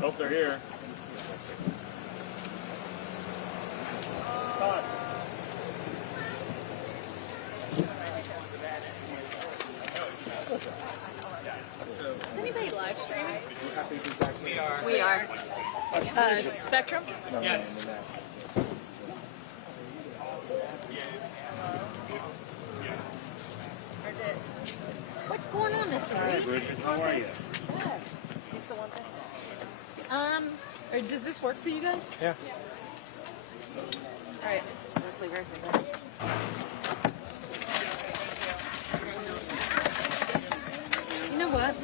Nope, they're here. Is anybody live streaming? We are. Spectrum? Yes. What's going on, Mr. Reed? Bridget, how are you? Good. You still want this? Or does this work for you guys? Yeah. All right. Just leave everything there. You know what?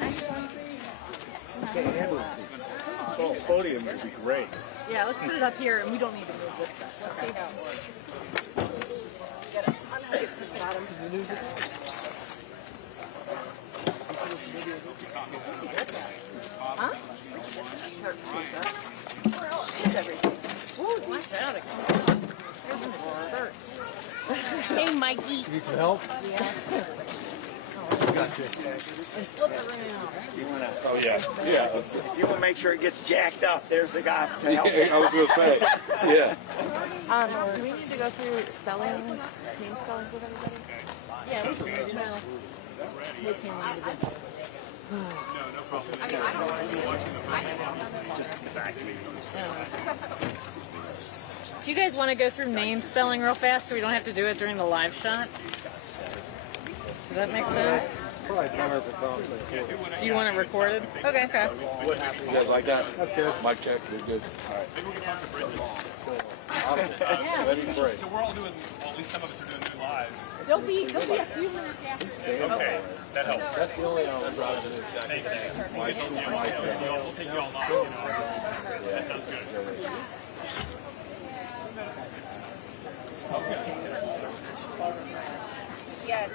Oh, podium would be great. Yeah, let's put it up here, and we don't need to move this stuff. Let's see how it works. I'm gonna get to the bottom. Huh? It's everything. Ooh, watch out, it comes out. There's when it spurts. Hey, Mikey. Need some help? Yeah. Gotcha. Flip it around. You wanna? Oh yeah. Yeah. You wanna make sure it gets jacked up. There's the guy to help. I was gonna say. Yeah. Do we need to go through spellings, name spellings with everybody? Yeah, we can. Well, we can. Do you guys want to go through name spelling real fast so we don't have to do it during the live shot? Does that make sense? Probably better if it's on. Do you want it recorded? Okay, okay. You guys like that? That's good. Mic check. Good, good. All right. Ready to break. So we're all doing, well, at least some of us are doing new lives. There'll be a few minutes after. Okay, that helps. That's the only one I'm trying to do. We'll take you all live, you know. That sounds good. Yes.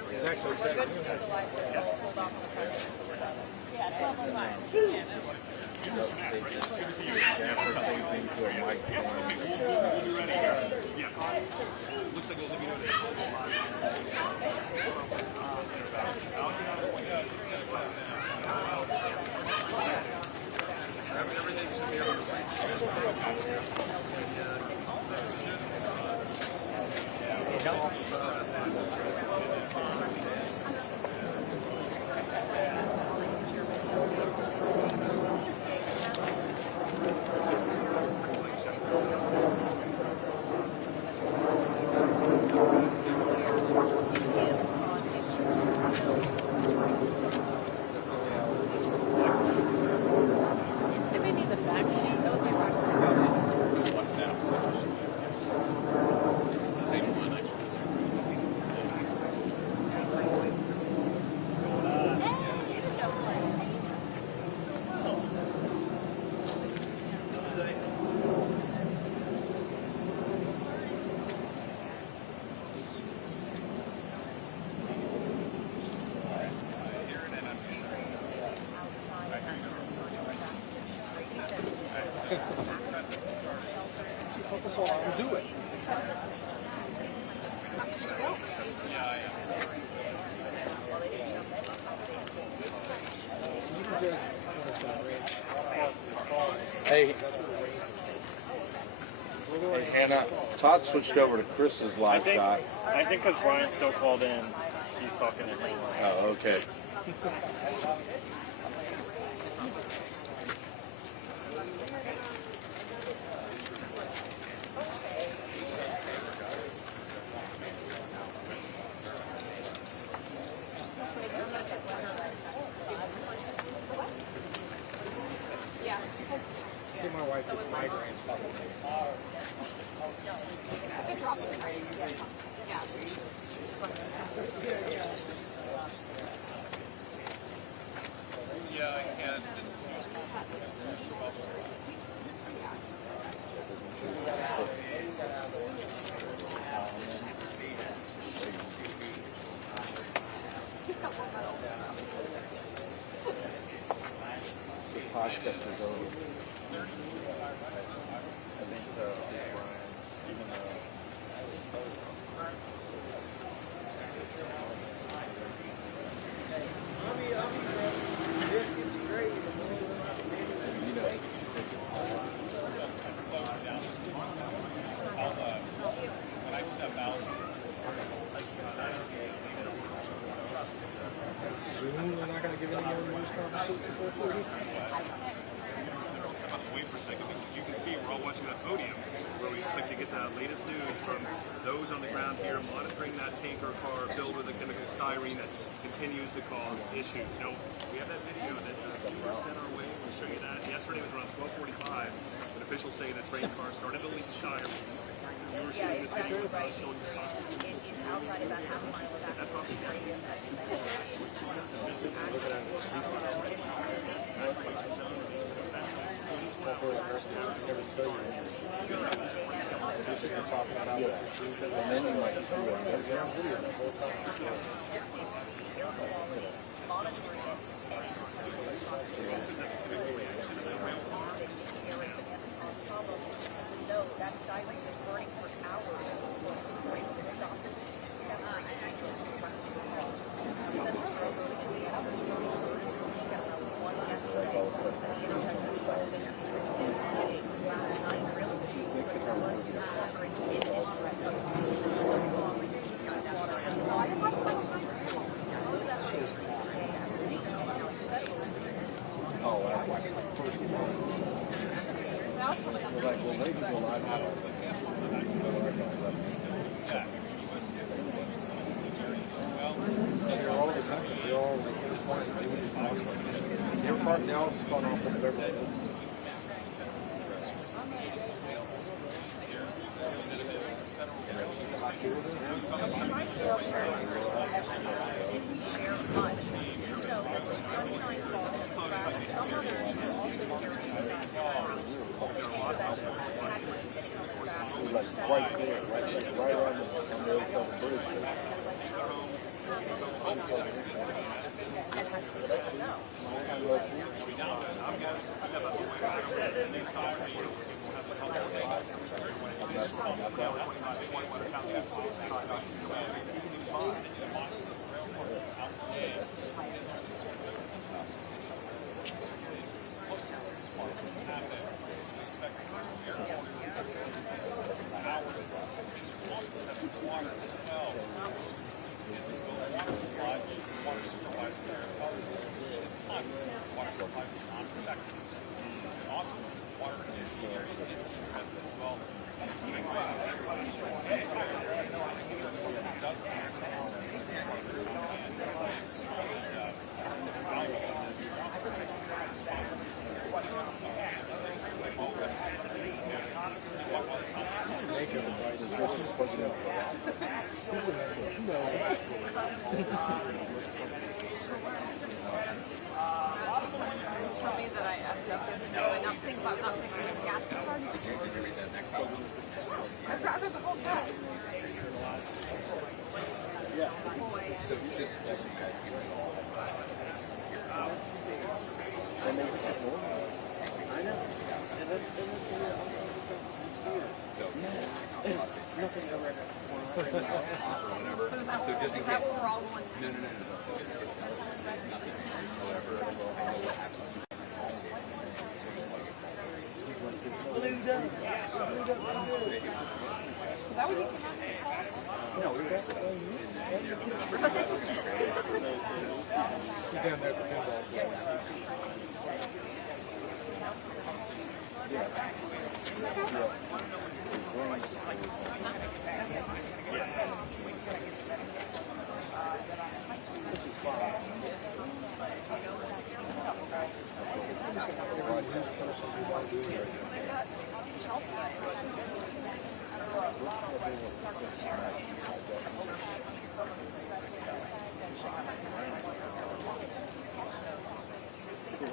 Did we need the fact sheet? That was my Do it. Hey, Hannah, Todd switched over to Chris's live shot. I think because Brian's still called in, he's talking to him. Oh, okay. See my wife with migraines probably. Yeah, I can. Just Todd kept his own. I think so. Brian, even though. You know, latest news from those on the ground here monitoring that tanker car filled with the chemical styrene that continues to cause issues. You know, we have that video that viewers sent our way. We'll show you that. Yesterday was around 12:45 when officials say the train car started to leak styrene. You were shooting this video with us showing the styrene. Outside about half a mile of That's not the No, that styrene is burning for hours. We're able to stop it, separate it from the rest of the car. Instead of throwing it in the atmosphere, we got one yesterday. The intersection was posted at 3:68 last night. Really, there was covering inches right up to that water. Oh, that's like the first one. We're like, well, maybe go live out of they're all over the country. They're all like they're part now spun off from Beverly. Like right there, right on the other side of the bridge. Tell me that I effed up this video and not think about not picking a gas card. Did you read that next one? I've read the whole time. So just so you guys can read all that. So so just in case. No. It's nothing. However, I know what happens. Is that what you came out here to tell us? No, we were just Down there at the pinball.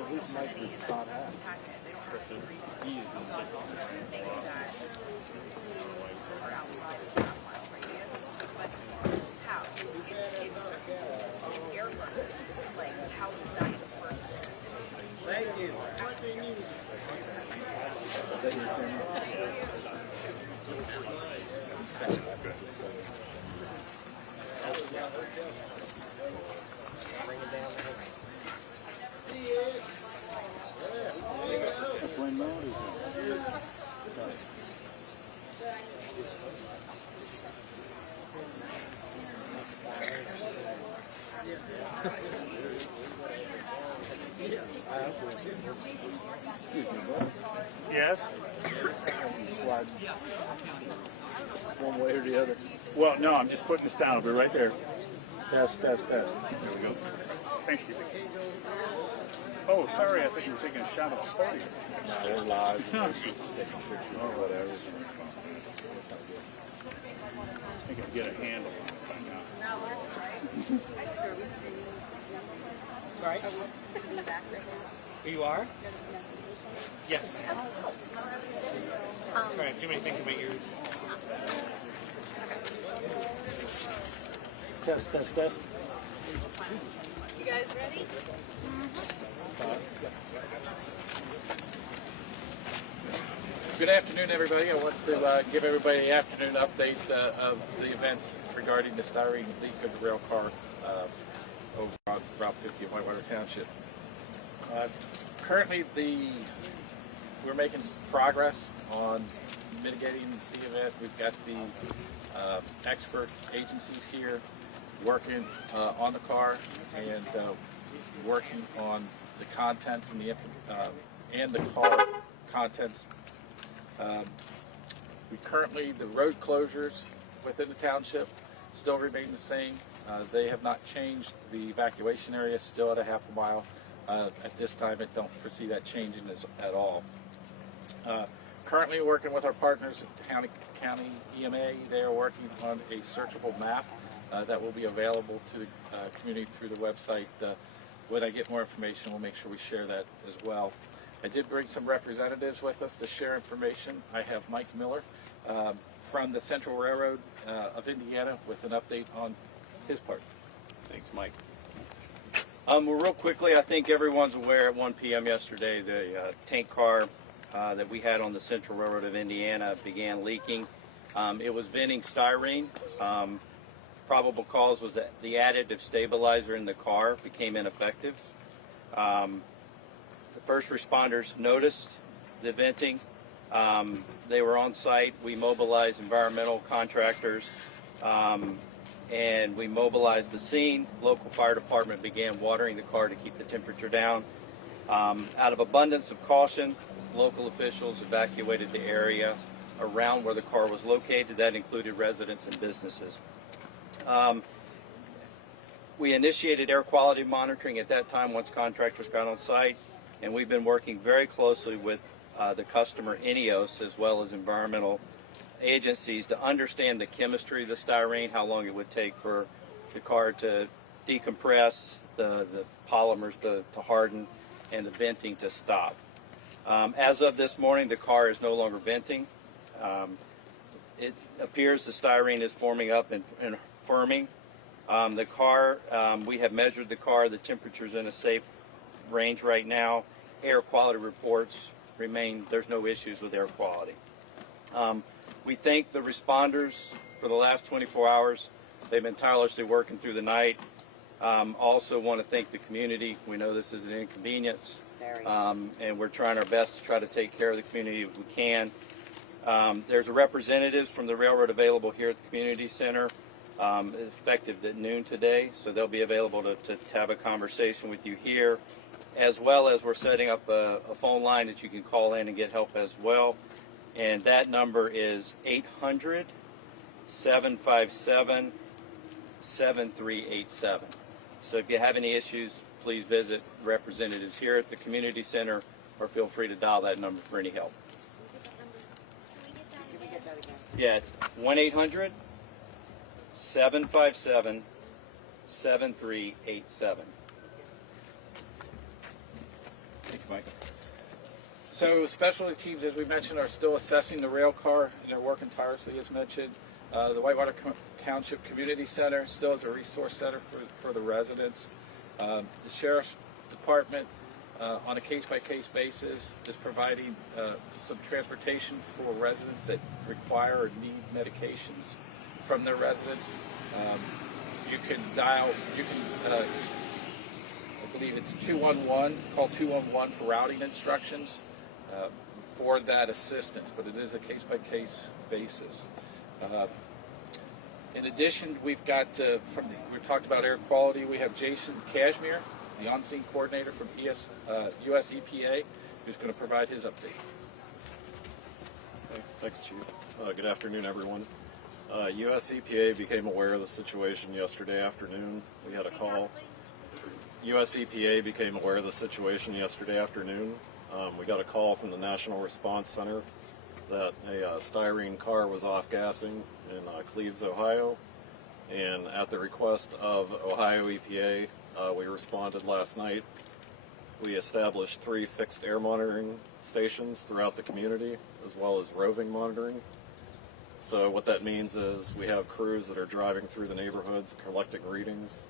His mic is Scott Hack. He is Thank you. What they need. Bring it down there. When mode is it? I have to Excuse me, bud. Yes? Slide one way or the other. Well, no, I'm just putting this down. I'll be right there. Test, test, test. There we go. Thank you. Oh, sorry. I thought you were taking a shot of the party. They're live. Taking pictures or whatever. I can get a handle on it by now. Sorry? You are? Yes, I am. Sorry, I have too many things in my ears. Test, test, test. You guys ready? Good afternoon, everybody. I want to give everybody an afternoon update of the events regarding the styrene leak of the rail car over on Route 50 in Whitewater Township. Currently, we're making progress on mitigating the event. We've got the expert agencies here working on the car and working on the contents and the car contents. The road closures within the township still remain the same. They have not changed. The evacuation area is still at a half a mile. At this time, I don't foresee that changing at all. Currently working with our partners at County EMA, they are working on a searchable map that will be available to the community through the website. When I get more information, we'll make sure we share that as well. I did bring some representatives with us to share information. I have Mike Miller from the Central Railroad of Indiana with an update on his part. Thanks, Mike. Well, real quickly, I think everyone's aware at 1 p.m. yesterday, the tank car that we had on the Central Railroad of Indiana began leaking. It was venting styrene. Probable cause was that the additive stabilizer in the car became ineffective. The first responders noticed the venting. They were on site. We mobilized environmental contractors and we mobilized the scene. Local fire department began watering the car to keep the temperature down. Out of abundance of caution, local officials evacuated the area around where the car was located. That included residents and businesses. We initiated air quality monitoring at that time once contractors got on site, and we've been working very closely with the customer Ineos as well as environmental agencies to understand the chemistry of the styrene, how long it would take for the car to decompress, the polymers to harden, and the venting to stop. As of this morning, the car is no longer venting. It appears the styrene is forming up and firming. The car, we have measured the car. The temperature's in a safe range right now. Air quality reports remain, there's no issues with air quality. We thank the responders for the last 24 hours. They've been tirelessly working through the night. Also want to thank the community. We know this is an inconvenience, and we're trying our best to try to take care of the community if we can. There's representatives from the railroad available here at the community center, effective at noon today, so they'll be available to have a conversation with you here, as well as we're setting up a phone line that you can call in and get help as well. And that number is 800-757-7387. So if you have any issues, please visit representatives here at the community center, or feel free to dial that number for any help. Yeah, it's 1-800-757-7387. Thank you, Mike. So specialty teams, as we mentioned, are still assessing the rail car, and they're working tirelessly, as mentioned. The Whitewater Township Community Center still is a resource center for the residents. The Sheriff's Department, on a case-by-case basis, is providing some transportation for residents that require or need medications from their residents. You can dial, I believe it's 211, call 211 for routing instructions for that assistance, but it is a case-by-case basis. In addition, we've got, we talked about air quality, we have Jason Cashmere, the on-scene coordinator from US EPA, who's going to provide his update. Okay, thanks, Chief. Good afternoon, everyone. US EPA became aware of the situation yesterday afternoon. We had a call. US EPA became aware of the situation yesterday afternoon. We got a call from the National Response Center that a styrene car was off-gassing in Cleves, Ohio. And at the request of Ohio EPA, we responded last night. We established 3 fixed air monitoring stations throughout the community, as well as roving monitoring. So what that means is we have crews that are driving through the neighborhoods collecting readings,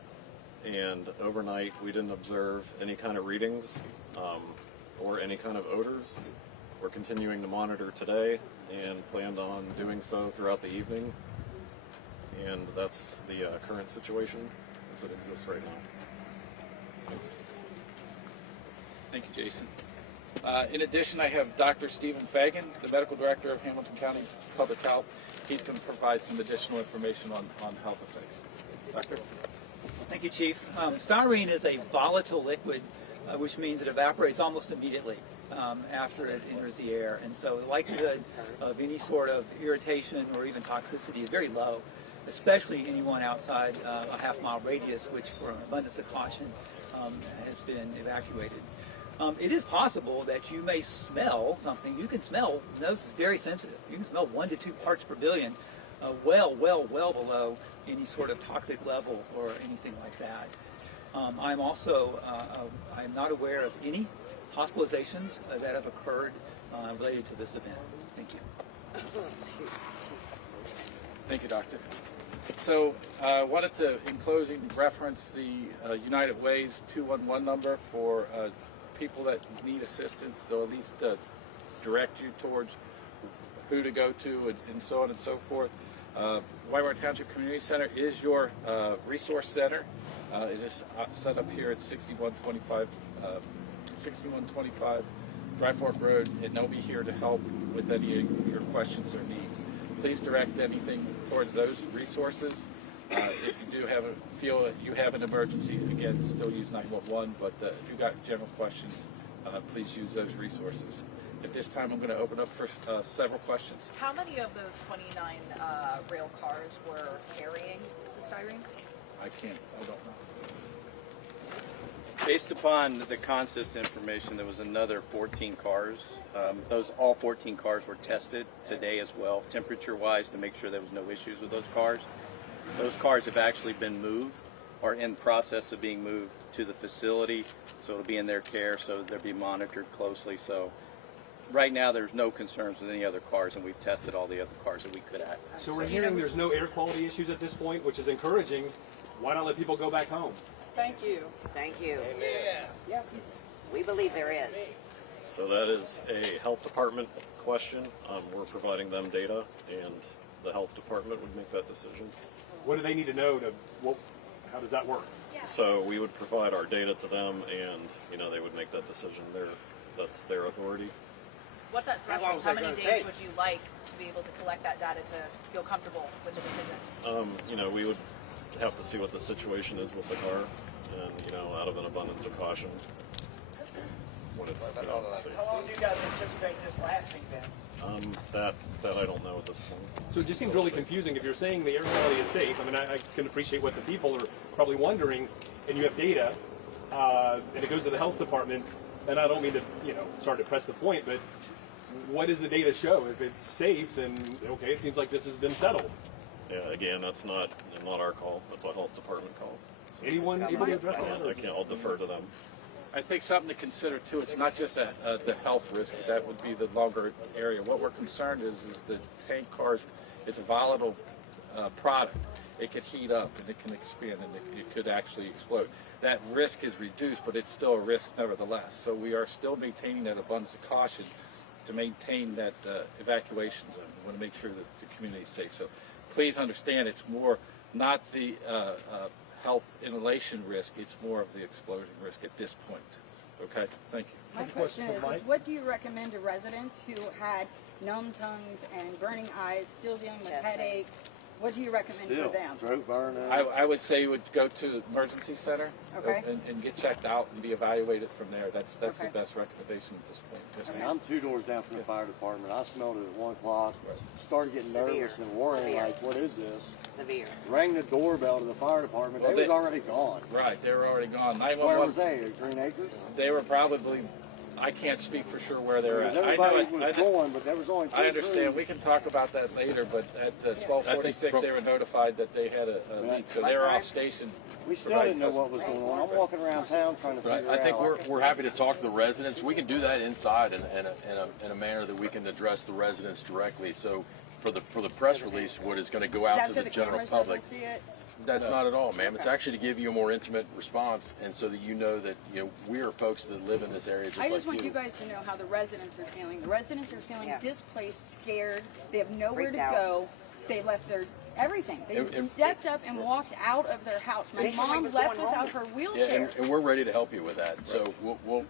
and overnight we didn't observe any kind of readings or any kind of odors. We're continuing to monitor today and planned on doing so throughout the evening, and that's the current situation as it exists right now. Thanks. Thank you, Jason. In addition, I have Dr. Stephen Fagan, the Medical Director of Hamilton County Public Health. He's going to provide some additional information on health effects. Doctor? Thank you, Chief. Styrene is a volatile liquid, which means it evaporates almost immediately after it enters the air. And so the likelihood of any sort of irritation or even toxicity is very low, especially anyone outside a half-mile radius, which for an abundance of caution has been evacuated. It is possible that you may smell something. You can smell, the nose is very sensitive. You can smell 1 to 2 parts per billion, well below any sort of toxic level or anything like that. I'm also, I'm not aware of any hospitalizations that have occurred related to this event. Thank you. Thank you, Doctor. So I wanted to, in closing, reference the United Way's 211 number for people that need assistance, so at least direct you towards who to go to and so on and so forth. Whitewater Township Community Center is your resource center. It is set up here at 6125 Dry Fork Road, and they'll be here to help with any of your questions or needs. Please direct anything towards those resources. If you do feel that you have an emergency, again, still use 911, but if you've got general questions, please use those resources. At this time, I'm going to open up for several questions. How many of those 29 rail cars were carrying the styrene? I don't know. Based upon the consist information, there was another 14 cars. All 14 cars were tested today as well, temperature-wise, to make sure there was no issues with those cars. Those cars have actually been moved or in process of being moved to the facility, so it'll be in their care, so they'll be monitored closely. So right now there's no concerns with any other cars, and we've tested all the other cars that we could have. So we're hearing there's no air quality issues at this point, which is encouraging. Why not let people go back home? Thank you. Thank you. Yeah. We believe there is. So that is a health department question. We're providing them data, and the health department would make that decision. What do they need to know how does that work? So we would provide our data to them, and they would make that decision. That's their authority. What's that threshold? How many days would you like to be able to collect that data to feel comfortable with the decision? We would have to see what the situation is with the car, and out of an abundance of caution, when it's safe. How long do you guys anticipate this lasting then? That I don't know at this point. So it just seems really confusing. If you're saying the air quality is safe, I mean, I can appreciate what the people are probably wondering, and you have data, and it goes to the health department, and I don't mean to, start to press the point, but what does the data show? If it's safe, then okay, it seems like this has been settled. Yeah, again, that's not our call. That's a health department call. So Anyone able to address that? I can't. I'll defer to them. I think something to consider too, it's not just the health risk, that would be the longer area. What we're concerned is the tank cars, it's a volatile product. It could heat up and it can expand and it could actually explode. That risk is reduced, but it's still a risk nevertheless. So we are still maintaining that abundance of caution to maintain that evacuation zone. We want to make sure that the community is safe. So please understand, it's more not the health inhalation risk, it's more of the explosion risk at this point. Okay, thank you. My question is what do you recommend to residents who had numb tongues and burning eyes, still dealing with headaches, What do you recommend Still, for them? throat burn. I would say you would go to the emergency center Okay. and get checked out and be evaluated from there. That's Okay. the best recommendation at this point. Yes, I mean, ma'am. I'm 2 doors down from the fire department. I smelled it at 1 o'clock. Started getting nervous and worrying, like, what is this? Severe. Rang the doorbell to the fire department. Well, They was they- already gone. Right, they were already gone. Where 911. was they? At Green Acres? They were probably. I can't speak for sure where they're at. Because everybody was going, but there was only 2 I understand. crews. We can talk about that later, but at 12:46 they were notified that they had a leak, so they're off station. We still didn't know what was going on. I'm walking around town trying to Right. figure I think out. we're happy to talk to the residents. We can do that inside in a manner that we can address the residents directly. So for the press release, what is going to go out Is to that so the the general cameras public? doesn't see it? That's not at all, ma'am. It's actually to give you a more intimate response, and so that you know that we are folks that live in this area just I just like want you guys to know how the residents are feeling. The residents are feeling Yeah. displaced, scared. They have nowhere Freaked to out. go. They left their everything. They And- stepped up and walked out of their house. My They thought he mom was left going without home. her Yeah, wheelchair. and we're ready to help you with that. So we'll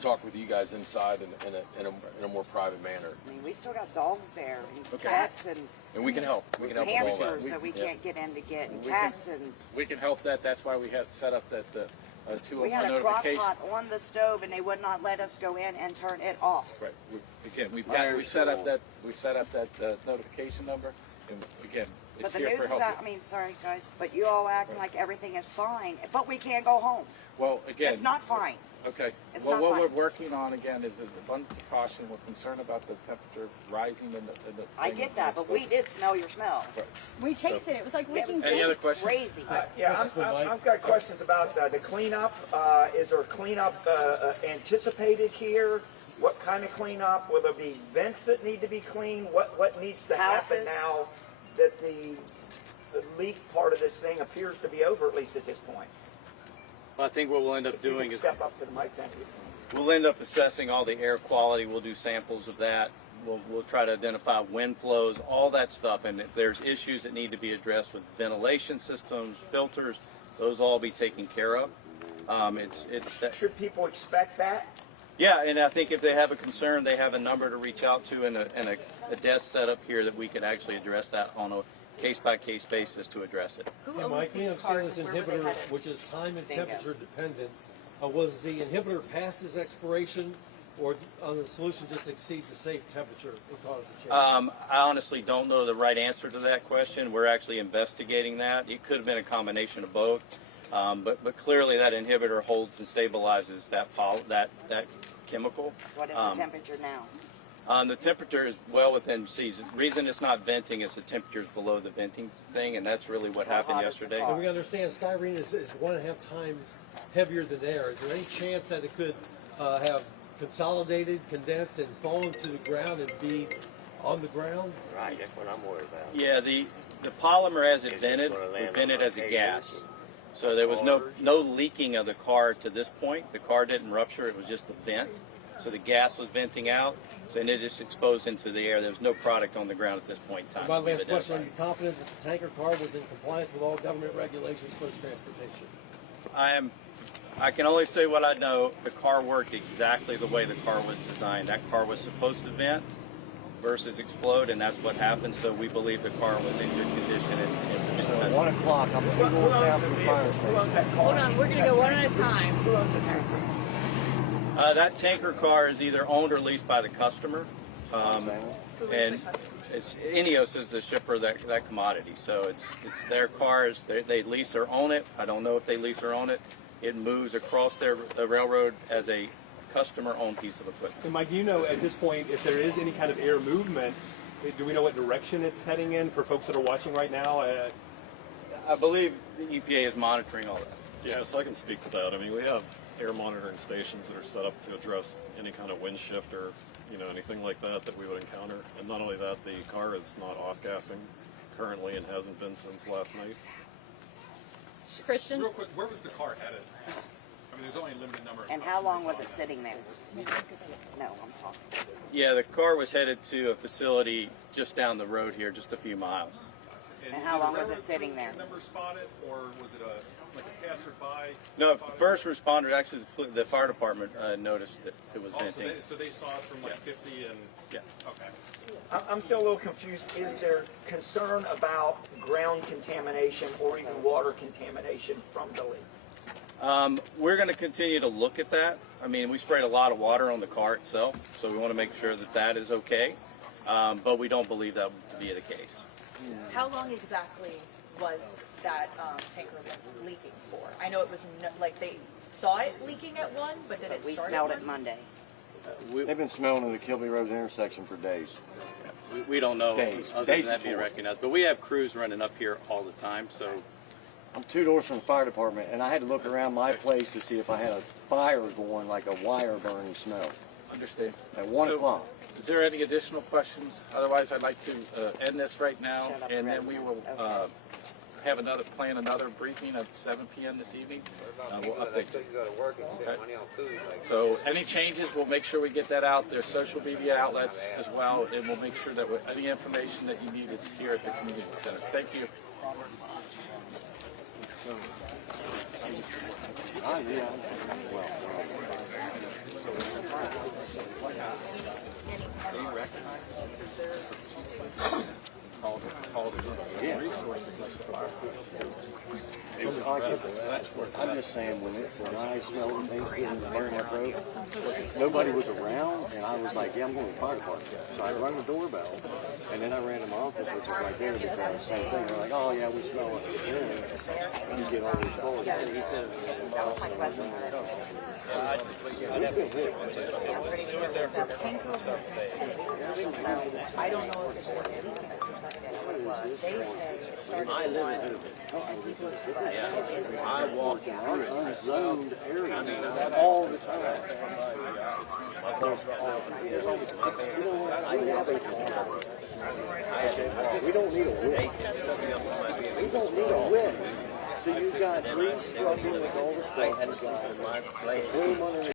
talk with you guys inside in a more private manner, I mean, we still got dogs there, and Okay. cats, and and we can help. We can help with all hamsters that. that we Yeah. can't get in to get, and We cats, and We can help that. That's why we have set up that we 201 had a crock notification. pot on the stove, and they would not let us go in and turn it off. Right. Again, we've Fire set up sale. that notification number, and again, But it's the here news for is help. out, I mean, sorry guys, but you all acting like everything is fine, but we can't go home. Well, again, It's not fine. okay. It's Well, not what fine. we're working on again is an abundance of caution. We're concerned about the temperature rising in the. I get that, but we did smell your smell. Right. We tasted it. It was like It licking was Any other paint. questions? crazy. Yeah, I've got questions about the cleanup. Is there cleanup anticipated here? What kind of cleanup? Will there be vents that need to be cleaned? What needs to happen Houses. now that the leak part of this thing appears to be over, at least at this point? I think what we'll end up If you doing could is step up to the mic, thank you. we'll end up assessing all the air quality. We'll do samples of that. We'll try to identify wind flows, all that stuff. And if there's issues that need to be addressed with ventilation systems, filters, those all be taken care of. Should people expect that? Yeah, and I think if they have a concern, they have a number to reach out to and a desk set up here that we can actually address that on a case-by-case basis to address it. Who Yeah, owns Mike, we these understand cars this and where were they inhibitor, headed? which is time and Bingo. temperature dependent, was the inhibitor past its expiration, or on the solution just exceed the safe temperature and cause the change? I honestly don't know the right answer to that question. We're actually investigating that. It could have been a combination of both, but clearly that inhibitor holds and stabilizes that chemical. What is the temperature now? The temperature is well within season. Reason it's not venting is the temperature is below the venting thing, and that's really what How happened hot is the yesterday. car? And we understand styrene is 1.5 times heavier than air. Is there any chance that it could have consolidated, condensed, and fallen to the ground and be on the ground? Right, that's what I'm worried about. Yeah, the polymer as it vented, it vented as a gas. So there was no leaking of the car to this point. The car didn't rupture, it was just a vent. So the gas was venting out, so and it just exposed into the air. There was no product on the ground at this point in time. My last question, are you confident that the tanker car was in compliance with all government regulations for its transportation? I can only say what I know. The car worked exactly the way the car was designed. That car was supposed to vent versus explode, and that's what happened. So we believe the car was in good condition. So 1 o'clock, I'm 2 doors down from the fire Who station. owns that car? Hold on, we're gonna go one at a time. Who owns the tanker? That tanker car is either owned or leased by the customer. Who is And the customer? it's Ineos is the shipper of that commodity. So it's their cars. They lease or own it. I don't know if they lease or own it. It moves across the railroad as a customer-owned piece of equipment. And Mike, do you know at this point if there is any kind of air movement? Do we know what direction it's heading in for folks that are watching right now? I believe the EPA is monitoring all that. Yeah, so I can speak to that. I mean, we have air monitoring stations that are set up to address any kind of wind shift or anything like that we would encounter. And not only that, the car is not off-gassing currently and hasn't been since last night. Christian? Real quick, where was the car headed? I mean, there's only a limited number of And how long was it sitting there? No, I'm talking. Yeah, the car was headed to a facility just down the road here, just a few miles. And how long was it sitting there? Number spotted, or was it like a passerby? No, first responder, actually the fire department noticed that it was Also, venting. so they saw it from like 50 and... Yeah. Okay. I'm still a little confused. Is there concern about ground contamination or even water contamination from the leak? We're going to continue to look at that. I mean, we sprayed a lot of water on the car itself, so we want to make sure that that is okay. But we don't believe that to be the case. How long exactly was that tanker leaking for? I know it was like they saw it leaking at one, but did it We start smelled at it one? Monday. They've been smelling in the Kilby Road intersection for days. We don't know Days. other Days than that being before. recognized. But we have crews running up here all the time, so I'm 2 doors from the fire department, and I had to look around my place to see if I had a fire going, like a wire burning smell. Understand. At 1 So, o'clock. Is there any additional questions? Otherwise, I'd like to end this right now, and then we will have another briefing at 7 p.m. this evening. We'll update you. Okay. So any changes, we'll make sure we get that out. There's social media outlets as well, and we'll make sure that any information that you need is here at the community center. Thank you. It was I'm just saying, when I smelled the things getting burning my throat, nobody was around, and I was like, yeah, I'm going to the fire department. So I rang the doorbell, and then I ran to my office, which was right there, because same thing. They're like, oh yeah, we smell it. And you get all these calls. He said, I don't know if it's what they said it started at one. I walk in unzoned area all the time. We don't need a whip. We don't need a whip. So you've got leaves struggling with all the stuff.